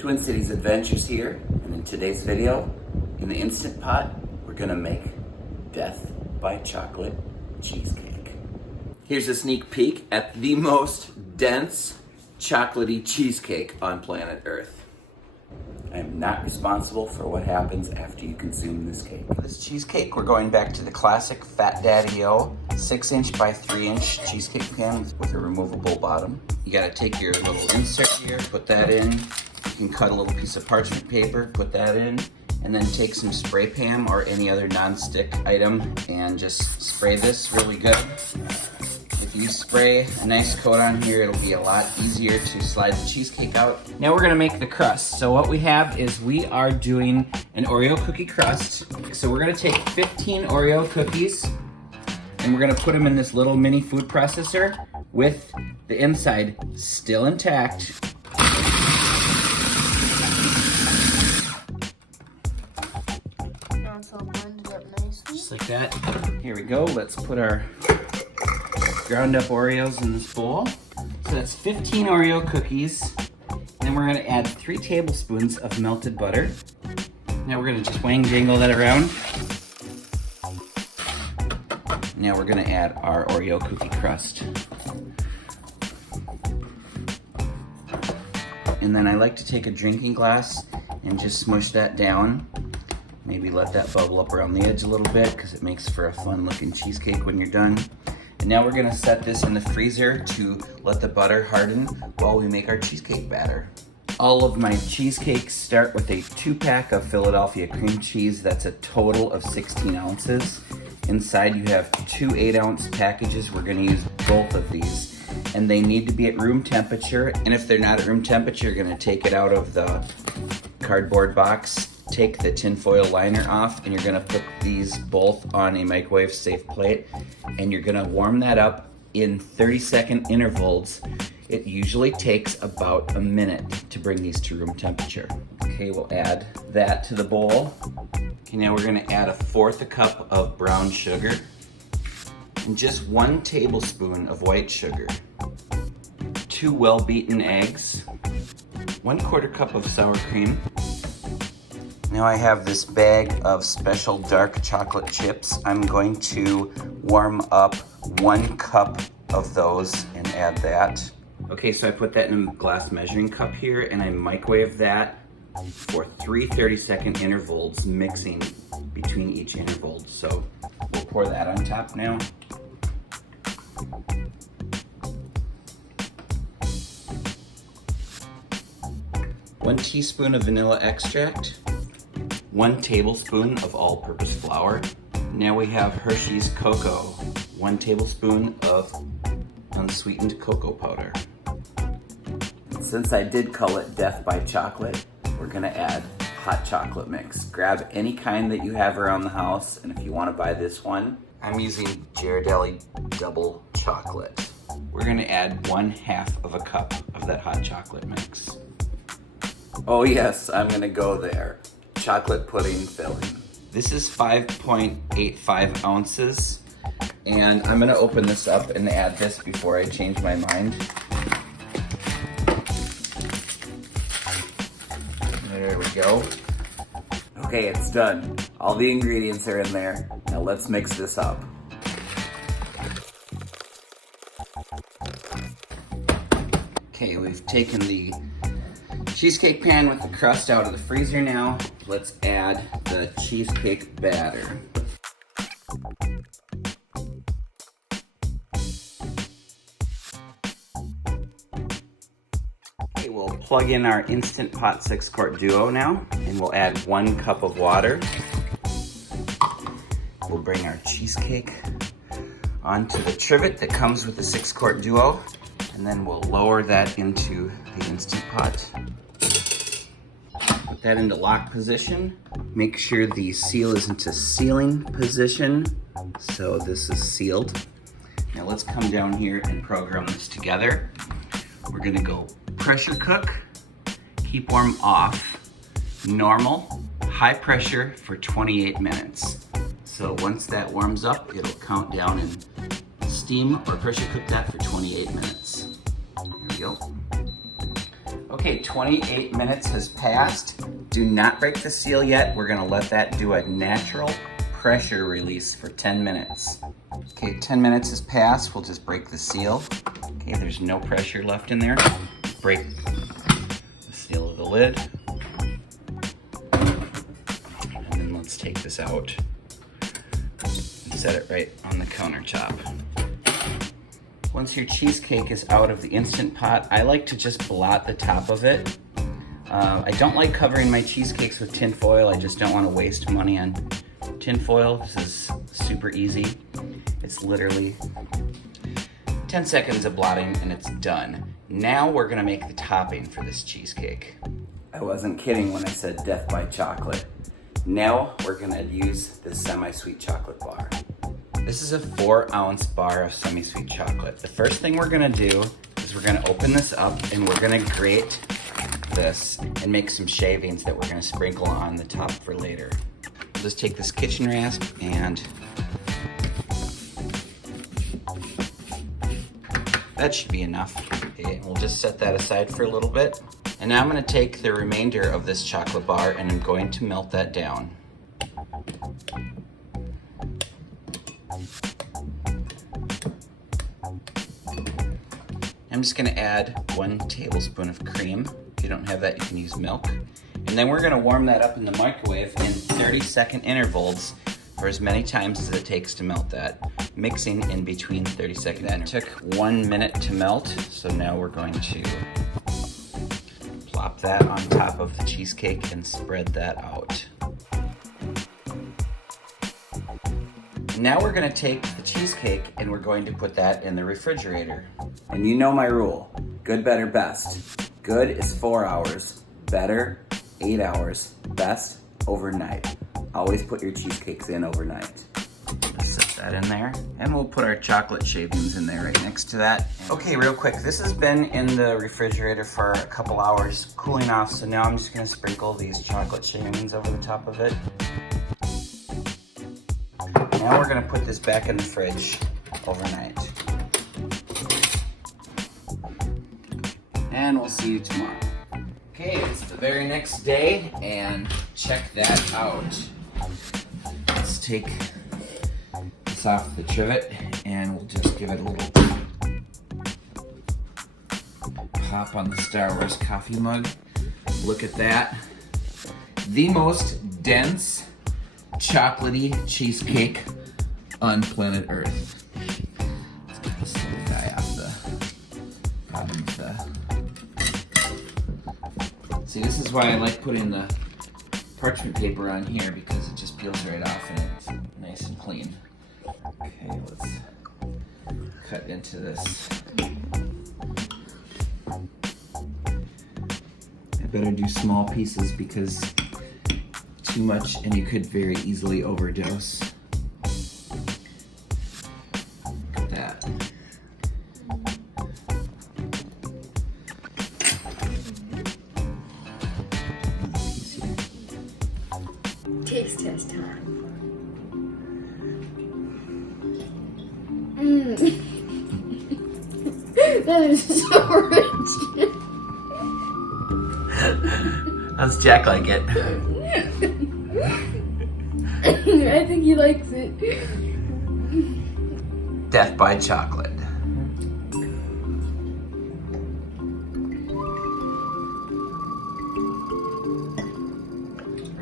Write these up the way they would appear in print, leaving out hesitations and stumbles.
Twin Cities Adventures here, and in today's video, in the Instant Pot, we're gonna make death by chocolate cheesecake. Here's a sneak peek at the most dense chocolatey cheesecake on planet Earth. I am not responsible for what happens after you consume this cake. For this cheesecake, we're going back to the classic Fat Daddy-O 6-inch by 3-inch cheesecake pan with a removable bottom. You gotta take your little insert here, put that in. You can cut a little piece of parchment paper, put that in, and then take some spray pan or any other non-stick item and just spray this really good. If you spray a nice coat on here, it'll be a lot easier to slide the cheesecake out. Now we're gonna make the crust. So what we have is we are doing an Oreo cookie crust. So we're gonna take 15 Oreo cookies and we're gonna put them in this little mini food processor with the inside still intact. It's all blended up nicely. Just like that. Here we go. Let's put our ground up Oreos in this bowl. So that's 15 Oreo cookies. Then we're gonna add 3 tablespoons of melted butter. Now we're gonna twang jangle that around. Now we're gonna add our Oreo cookie crust. And then I like to take a drinking glass and just smush that down. Maybe let that bubble up around the edge a little bit because it makes for a fun looking cheesecake when you're done. And now we're gonna set this in the freezer to let the butter harden while we make our cheesecake batter. All of my cheesecakes start with a 2-pack of Philadelphia cream cheese. That's a total of 16 ounces. Inside you have 2 8-ounce packages. We're gonna use both of these. And they need to be at room temperature. And if they're not at room temperature, you're gonna take it out of the cardboard box, take the tinfoil liner off, and you're gonna put these both on a microwave safe plate, and you're gonna warm that up in 30-second intervals. It usually takes about a minute to bring these to room temperature. Okay, we'll add that to the bowl. Okay, now we're gonna add 1/4 cup of brown sugar and just 1 tablespoon of white sugar, 2 well-beaten eggs, 1/4 cup of sour cream. Now I have this bag of special dark chocolate chips. I'm going to warm up 1 cup of those and add that. Okay, so I put that in a glass measuring cup here and I microwave that for 3 30-second intervals, mixing between each interval. So we'll pour that on top now. One teaspoon of vanilla extract. 1 tablespoon of all-purpose flour. Now we have Hershey's cocoa. 1 tablespoon of unsweetened cocoa powder. Since I did call it death by chocolate, we're gonna add hot chocolate mix. Grab any kind that you have around the house, and if you wanna buy this one, I'm using Ghirardelli double chocolate. We're gonna add 1/2 cup of that hot chocolate mix. Oh yes, I'm gonna go there. Chocolate pudding filling. This is 5.85 ounces, and I'm gonna open this up and add this before I change my mind. There we go. Okay, it's done. All the ingredients are in there. Now let's mix this up. Okay, we've taken the cheesecake pan with the crust out of the freezer now. Let's add the cheesecake batter. Okay, we'll plug in our Instant Pot 6-quart duo now, and we'll add 1 cup of water. We'll bring our cheesecake onto the trivet that comes with the 6-quart duo, and then we'll lower that into the Instant Pot. Put that into lock position. Make sure the seal is into sealing position. So this is sealed. Now let's come down here and program this together. We're gonna go pressure cook, keep warm off, normal, high pressure for 28 minutes. So once that warms up, it'll count down and steam or pressure cook that for 28 minutes. There we go. Okay, 28 minutes has passed. Do not break the seal yet. We're gonna let that do a natural pressure release for 10 minutes. Okay, 10 minutes has passed. We'll just break the seal. Okay, there's no pressure left in there. Break the seal of the lid. And then let's take this out and set it right on the countertop. Once your cheesecake is out of the Instant Pot, I like to just blot the top of it. I don't like covering my cheesecakes with tin foil. I just don't want to waste money on tin foil. This is super easy. It's literally 10 seconds of blotting and it's done. Now we're gonna make the topping for this cheesecake. I wasn't kidding when I said death by chocolate. Now we're gonna use this semi-sweet chocolate bar. This is a 4-ounce bar of semi-sweet chocolate. The first thing we're gonna do is we're gonna open this up and we're gonna grate this and make some shavings that we're gonna sprinkle on the top for later. We'll just take this kitchen rasp and that should be enough. Okay, we'll just set that aside for a little bit. And now I'm gonna take the remainder of this chocolate bar and I'm going to melt that down. I'm just gonna add 1 tablespoon of cream. If you don't have that, you can use milk. And then we're gonna warm that up in the microwave in 30-second intervals for as many times as it takes to melt that, mixing in between 30-second intervals. That took 1 minute to melt, so now we're going to plop that on top of the cheesecake and spread that out. Now we're gonna take the cheesecake and we're going to put that in the refrigerator. And you know my rule, good, better, best. Good is 4 hours, better, 8 hours, best, overnight. Always put your cheesecakes in overnight. Let's set that in there. And we'll put our chocolate shavings in there right next to that. Okay, real quick, this has been in the refrigerator for a couple hours, cooling off, so now I'm just gonna sprinkle these chocolate shavings over the top of it. Now we're gonna put this back in the fridge overnight. And we'll see you tomorrow. Okay, it's the very next day, and check that out. Let's take this off the trivet, and we'll just give it a little pop on the Star Wars coffee mug. Look at that. The most dense, chocolatey cheesecake on planet Earth. Let's get this little guy off the bottom of the... See, this is why I like putting the parchment paper on here, because it just peels right off and it's nice and clean. Okay, let's cut into this. I better do small pieces because too much and you could very easily overdose. Look at that. Taste test time. That is so rich. How's Jack like it? I think he likes it. Death by chocolate.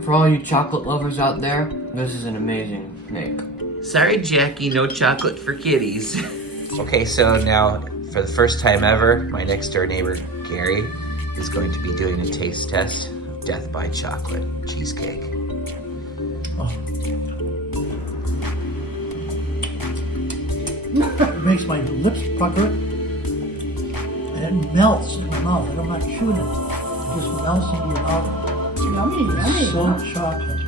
For all you chocolate lovers out there, this is an amazing cake. Sorry, Jackie, no chocolate for kitties. Okay, so now, for the first time ever, my next door neighbor, Gary, is going to be doing a taste test of Death by Chocolate cheesecake. Oh. It makes my lips pucker, and it melts in my mouth. I'm not chewing it. It just melts into your mouth. Yummy, yummy. It's so chocolate.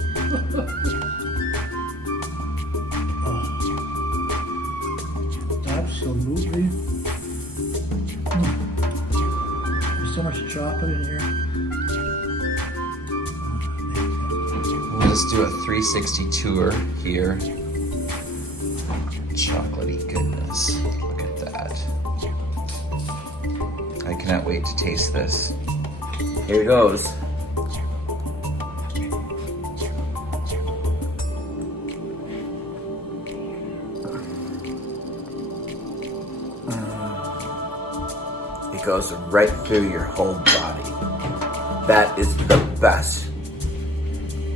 Absolutely. There's so much chocolate in here. We'll just do a 360 tour here. Chocolatey goodness. Look at that. I cannot wait to taste this. Here goes. It goes right through your whole body. That is the best.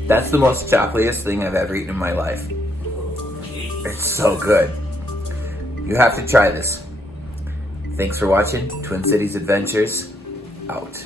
That's the most chocolatiest thing I've ever eaten in my life. It's so good. You have to try this. Thanks for watching. Twin Cities Adventures, out.